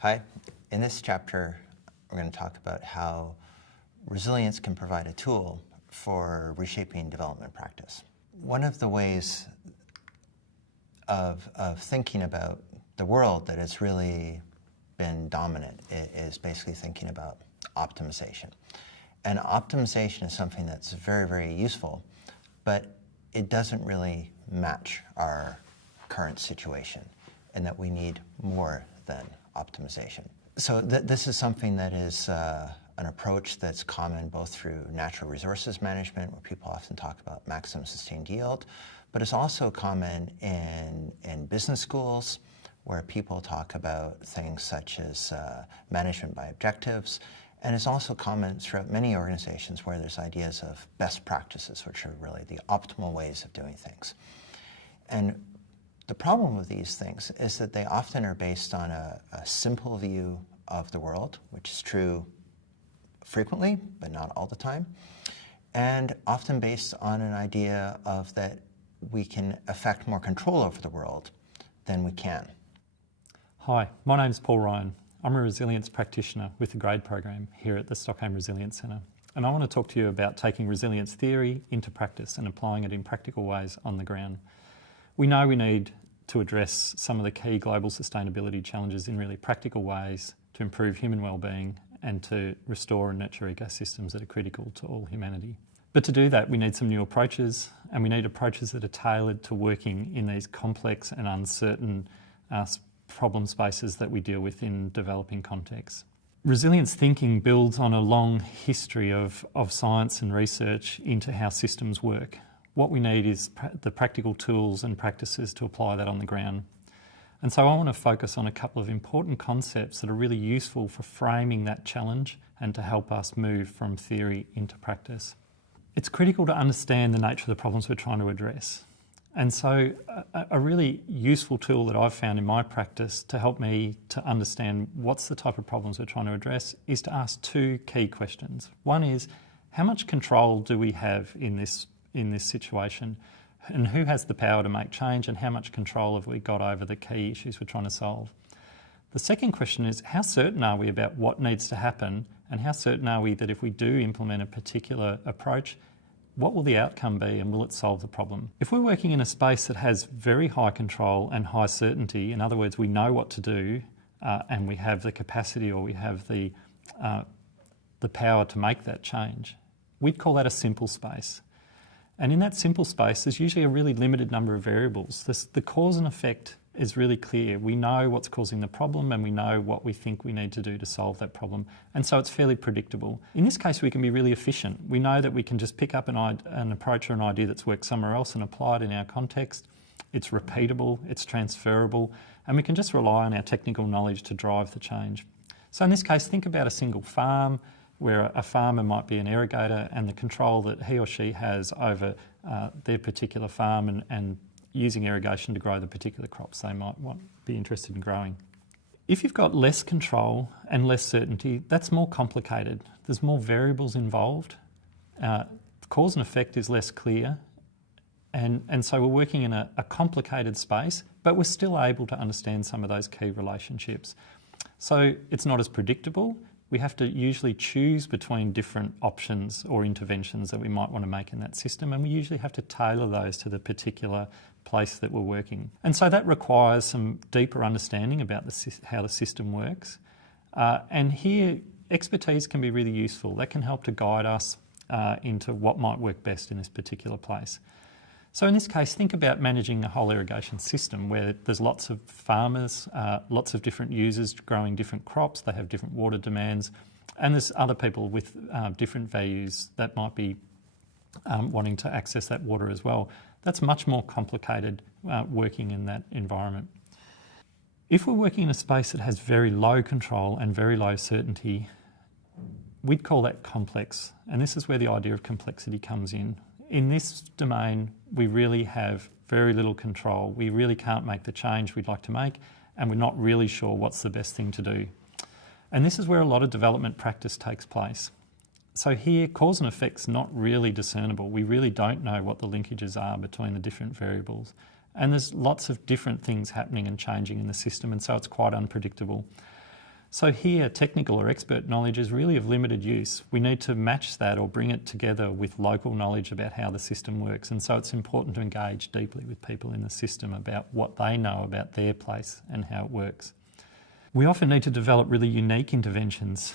Hi. In this chapter, we're going to talk about how resilience can provide a tool for reshaping development practice. One of the ways of thinking about the world that has really been dominant is basically thinking about optimization. And optimization is something that's very, very useful, but it doesn't really match our current situation, and that we need more than optimization. So this is something that is an approach that's common both through natural resources management, where people often talk about maximum sustained yield, but it's also common in business schools, where people talk about things such as management by objectives. And it's also common throughout many organizations where there's ideas of best practices, which are really the optimal ways of doing things. And the problem with these things is that they often are based on a simple view of the world, which is true frequently, but not all the time, and often based on an idea of that we can affect more control over the world than we can. Hi, my name's Paul Ryan. I'm a resilience practitioner with the grade program here at the Stockholm Resilience Centre, and I want to talk to you about taking resilience theory into practice and applying it in practical ways on the ground. We know we need to address some of the key global sustainability challenges in really practical ways to improve human well-being and to restore and nurture ecosystems that are critical to all humanity. But to do that, we need some new approaches, and we need approaches that are tailored to working in these complex and uncertain problem spaces that we deal with in developing contexts. Resilience thinking builds on a long history of science and research into how systems work. What we need is the practical tools and practices to apply that on the ground. And so I want to focus on a couple of important concepts that are really useful for framing that challenge and to help us move from theory into practice. It's critical to understand the nature of the problems we're trying to address. And so a really useful tool that I've found in my practice to help me to understand what's the type of problems we're trying to address is to ask two key questions. One is, how much control do we have in this situation? And who has the power to make change, and how much control have we got over the key issues we're trying to solve? The second question is, how certain are we about what needs to happen, and how certain are we that if we do implement a particular approach, what will the outcome be, and will it solve the problem? If we're working in a space that has very high control and high certainty, in other words, we know what to do, and we have the capacity or we have the power to make that change, we'd call that a simple space. And in that simple space, there's usually a really limited number of variables. The cause and effect is really clear. We know what's causing the problem, and we know what we think we need to do to solve that problem. And so it's fairly predictable. In this case, we can be really efficient. We know that we can just pick up an approach or an idea that's worked somewhere else and apply it in our context. It's repeatable, it's transferable, and we can just rely on our technical knowledge to drive the change. So in this case, think about a single farm where a farmer might be an irrigator, and the control that he or she has over their particular farm and using irrigation to grow the particular crops they might be interested in growing. If you've got less control and less certainty, that's more complicated. There's more variables involved. Cause and effect is less clear. And so we're working in a complicated space, but we're still able to understand some of those key relationships. So it's not as predictable. We have to usually choose between different options or interventions that we might want to make in that system, and we usually have to tailor those to the particular place that we're working. And so that requires some deeper understanding about how the system works. And here, expertise can be really useful. That can help to guide us into what might work best in this particular place. So in this case, think about managing a whole irrigation system where there's lots of farmers, lots of different users growing different crops, they have different water demands, and there's other people with different values that might be wanting to access that water as well. That's much more complicated working in that environment. If we're working in a space that has very low control and very low certainty, we'd call that complex, and this is where the idea of complexity comes in. In this domain, we really have very little control. We really can't make the change we'd like to make, and we're not really sure what's the best thing to do. And this is where a lot of development practice takes place. So here, cause and effect's not really discernible. We really don't know what the linkages are between the different variables. And there's lots of different things happening and changing in the system, and so it's quite unpredictable. So here, technical or expert knowledge is really of limited use. We need to match that or bring it together with local knowledge about how the system works. And so it's important to engage deeply with people in the system about what they know about their place and how it works. We often need to develop really unique interventions.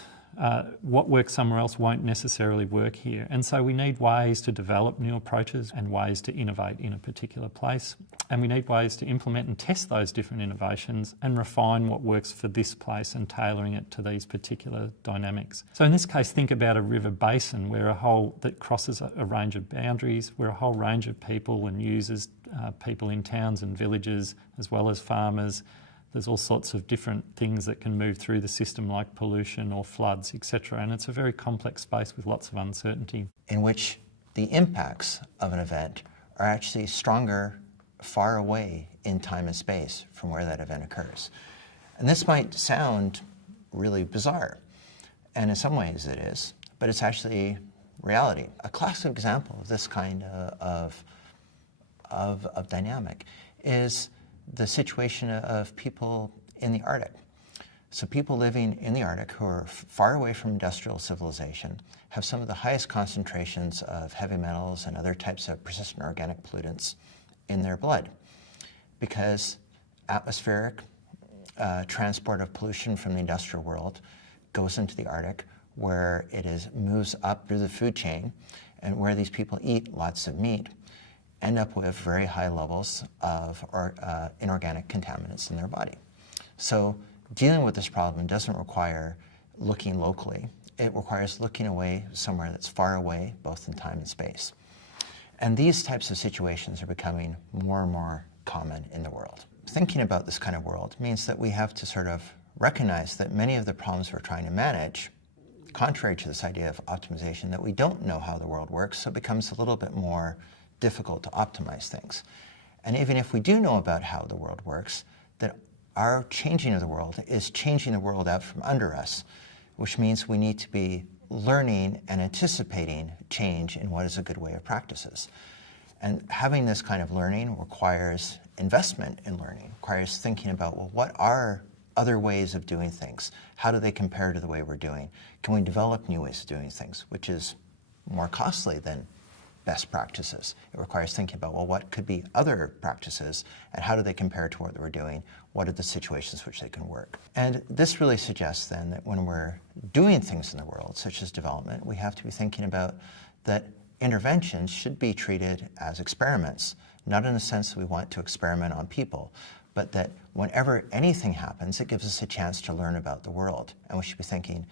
What works somewhere else won't necessarily work here. And so we need ways to develop new approaches and ways to innovate in a particular place. And we need ways to implement and test those different innovations and refine what works for this place and tailoring it to these particular dynamics. So in this case, think about a river basin where that crosses a range of boundaries, where a whole range of people and users, people in towns and villages, as well as farmers. There's all sorts of different things that can move through the system like pollution or floods, etc. And it's a very complex space with lots of uncertainty. In which the impacts of an event are actually stronger far away in time and space from where that event occurs. And this might sound really bizarre, and in some ways it is, but it's actually reality. A classic example of this kind of dynamic is the situation of people in the Arctic. So people living in the Arctic who are far away from industrial civilization have some of the highest concentrations of heavy metals and other types of persistent organic pollutants in their blood, because atmospheric transport of pollution from the industrial world goes into the Arctic, where moves up through the food chain, and where these people eat lots of meat, end up with very high levels of inorganic contaminants in their body. So dealing with this problem doesn't require looking locally. It requires looking away somewhere that's far away, both in time and space. And these types of situations are becoming more and more common in the world. Thinking about this kind of world means that we have to sort of recognize that many of the problems we're trying to manage, contrary to this idea of optimization, that we don't know how the world works, so it becomes a little bit more difficult to optimize things. And even if we do know about how the world works, that our changing of the world is changing the world out from under us, which means we need to be learning and anticipating change in what is a good way of practices. And having this kind of learning requires investment in learning, requires thinking about, well, what are other ways of doing things? How do they compare to the way we're doing? Can we develop new ways of doing things, which is more costly than best practices? It requires thinking about, well, what could be other practices and how do they compare to what we're doing? What are the situations which they can work? And this really suggests then that when we're doing things in the world, such as development, we have to be thinking about that interventions should be treated as experiments, not in the sense that we want to experiment on people, but that whenever anything happens, it gives us a chance to learn about the world. And we should be thinking,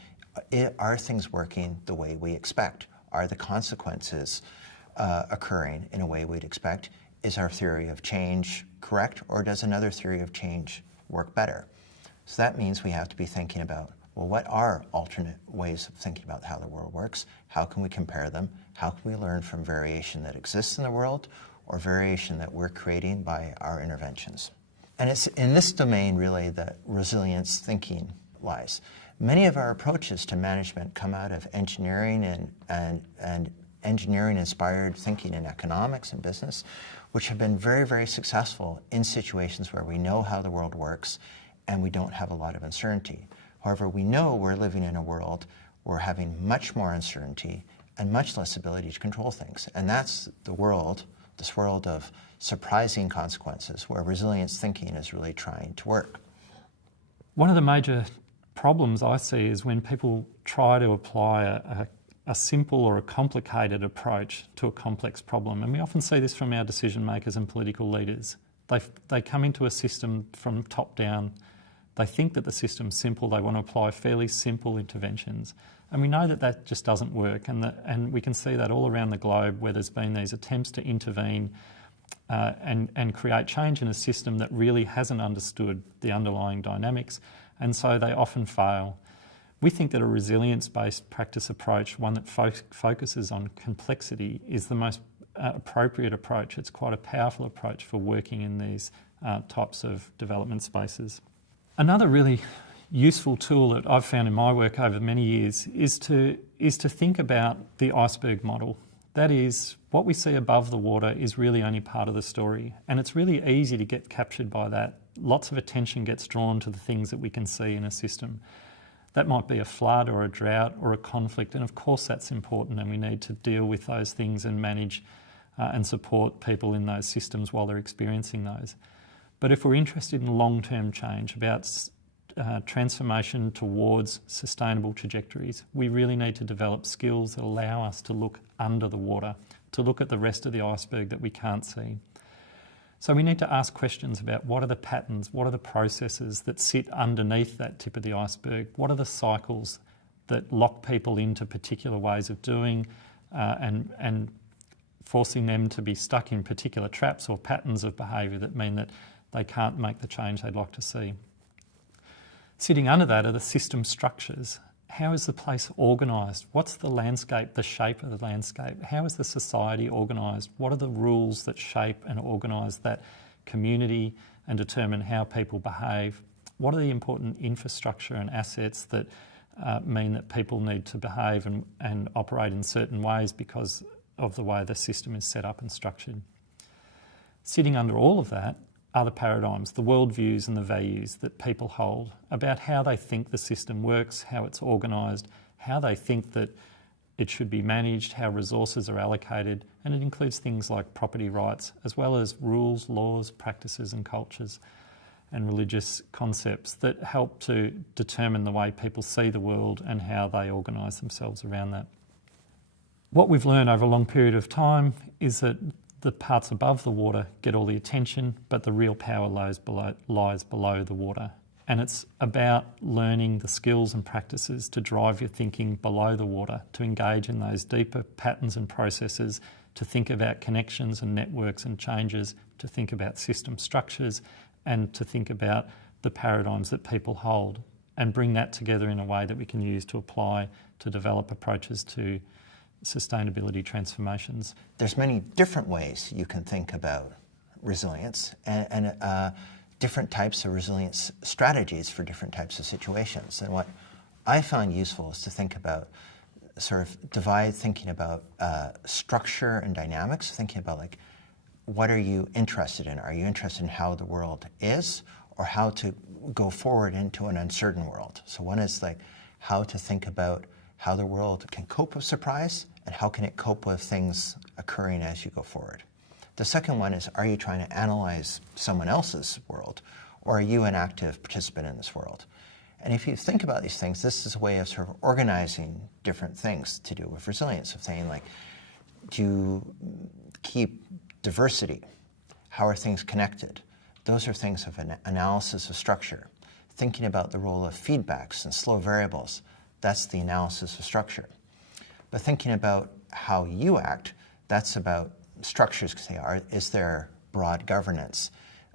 are things working the way we expect? Are the consequences occurring in a way we'd expect? Is our theory of change correct, or does another theory of change work better? So that means we have to be thinking about, well, what are alternate ways of thinking about how the world works? How can we compare them? How can we learn from variation that exists in the world or variation that we're creating by our interventions? And it's in this domain, really, that resilience thinking lies. Many of our approaches to management come out of engineering and engineering-inspired thinking in economics and business, which have been very, very successful in situations where we know how the world works and we don't have a lot of uncertainty. However, we know we're living in a world where we're having much more uncertainty and much less ability to control things. And that's the world, this world of surprising consequences, where resilience thinking is really trying to work. One of the major problems I see is when people try to apply a simple or a complicated approach to a complex problem. And we often see this from our decision makers and political leaders. They come into a system from top down. They think that the system's simple. They want to apply fairly simple interventions. And we know that that just doesn't work. And we can see that all around the globe where there's been these attempts to intervene and create change in a system that really hasn't understood the underlying dynamics. And so they often fail. We think that a resilience-based practice approach, one that focuses on complexity, is the most appropriate approach. It's quite a powerful approach for working in these types of development spaces. Another really useful tool that I've found in my work over many years is to think about the iceberg model. That is, what we see above the water is really only part of the story, and it's really easy to get captured by that. Lots of attention gets drawn to the things that we can see in a system. That might be a flood or a drought or a conflict, and of course that's important, and we need to deal with those things and manage and support people in those systems while they're experiencing those. But if we're interested in long-term change, about transformation towards sustainable trajectories, we really need to develop skills that allow us to look under the water, to look at the rest of the iceberg that we can't see. So we need to ask questions about what are the patterns, what are the processes that sit underneath that tip of the iceberg, what are the cycles that lock people into particular ways of doing and forcing them to be stuck in particular traps or patterns of behaviour that mean that they can't make the change they'd like to see. Sitting under that are the system structures. How is the place organised? What's the landscape, the shape of the landscape? How is the society organised? What are the rules that shape and organise that community and determine how people behave? What are the important infrastructure and assets that mean that people need to behave and operate in certain ways because of the way the system is set up and structured? Sitting under all of that are the paradigms, the worldviews and the values that people hold about how they think the system works, how it's organised, how they think that it should be managed, how resources are allocated, and it includes things like property rights, as well as rules, laws, practices and cultures and religious concepts that help to determine the way people see the world and how they organise themselves around that. What we've learned over a long period of time is that the parts above the water get all the attention, but the real power lies below the water. And it's about learning the skills and practices to drive your thinking below the water, to engage in those deeper patterns and processes, to think about connections and networks and changes, to think about system structures, and to think about the paradigms that people hold, and bring that together in a way that we can use to apply to develop approaches to sustainability transformations. There's many different ways you can think about resilience and different types of resilience strategies for different types of situations. And what I found useful is to think about thinking about structure and dynamics, thinking about like, what are you interested in? Are you interested in how the world is or how to go forward into an uncertain world? So one is like how to think about how the world can cope with surprise and how can it cope with things occurring as you go forward. The second one is, are you trying to analyze someone else's world, or are you an active participant in this world? And if you think about these things, this is a way of sort of organizing different things to do with resilience, of saying like, do you keep diversity? How are things connected? Those are things of an analysis of structure. Thinking about the role of feedbacks and slow variables, that's the analysis of structure. But thinking about how you act, that's about structures. Is there broad governance?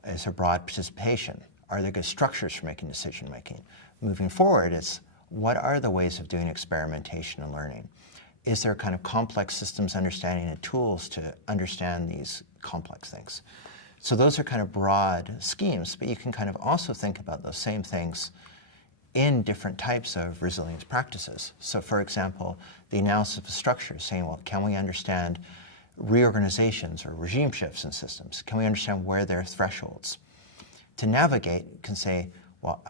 Is there broad participation? Are there good structures for making decision making? Moving forward, it's what are the ways of doing experimentation and learning? Is there kind of complex systems understanding and tools to understand these complex things? So those are kind of broad schemes, but you can kind of also think about those same things in different types of resilience practices. So for example, the analysis of structures, saying, well, can we understand reorganizations or regime shifts in systems? Can we understand where there are thresholds? To navigate, you can say, well,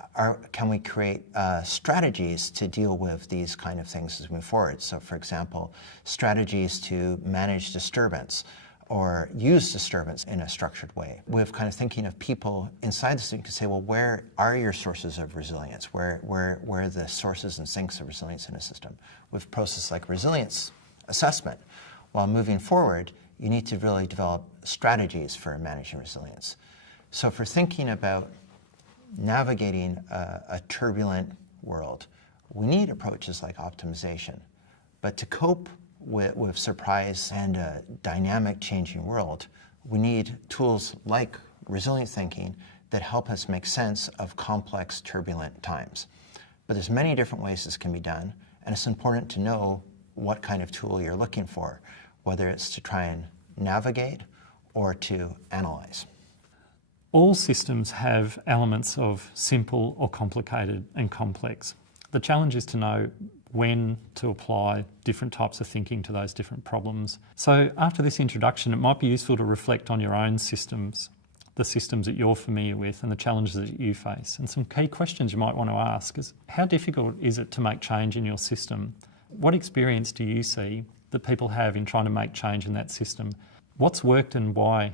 can we create strategies to deal with these kind of things as we move forward? So for example, strategies to manage disturbance or use disturbance in a structured way. With kind of thinking of people inside the system, you can say, well, where are your sources of resilience? Where are the sources and sinks of resilience in a system? With processes like resilience assessment, while moving forward, you need to really develop strategies for managing resilience. So for thinking about navigating a turbulent world, we need approaches like optimization. But to cope with surprise and a dynamic changing world, we need tools like resilient thinking that help us make sense of complex, turbulent times. But there's many different ways this can be done, and it's important to know what kind of tool you're looking for, whether it's to try and navigate or to analyze. All systems have elements of simple or complicated and complex. The challenge is to know when to apply different types of thinking to those different problems. So after this introduction, it might be useful to reflect on your own systems the systems that you're familiar with and the challenges that you face. And some key questions you might want to ask is, how difficult is it to make change in your system? What experience do you see that people have in trying to make change in that system? What's worked and why?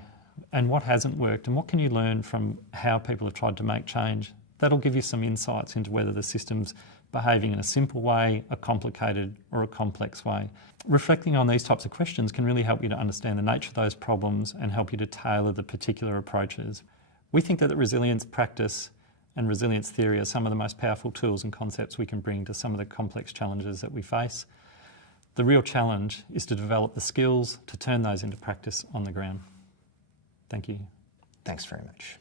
And what hasn't worked? And what can you learn from how people have tried to make change? That'll give you some insights into whether the system's behaving in a simple way, a complicated or a complex way. Reflecting on these types of questions can really help you to understand the nature of those problems and help you to tailor the particular approaches. We think that the resilience practice and resilience theory are some of the most powerful tools and concepts we can bring to some of the complex challenges that we face. The real challenge is to develop the skills to turn those into practice on the ground. Thank you. Thanks very much.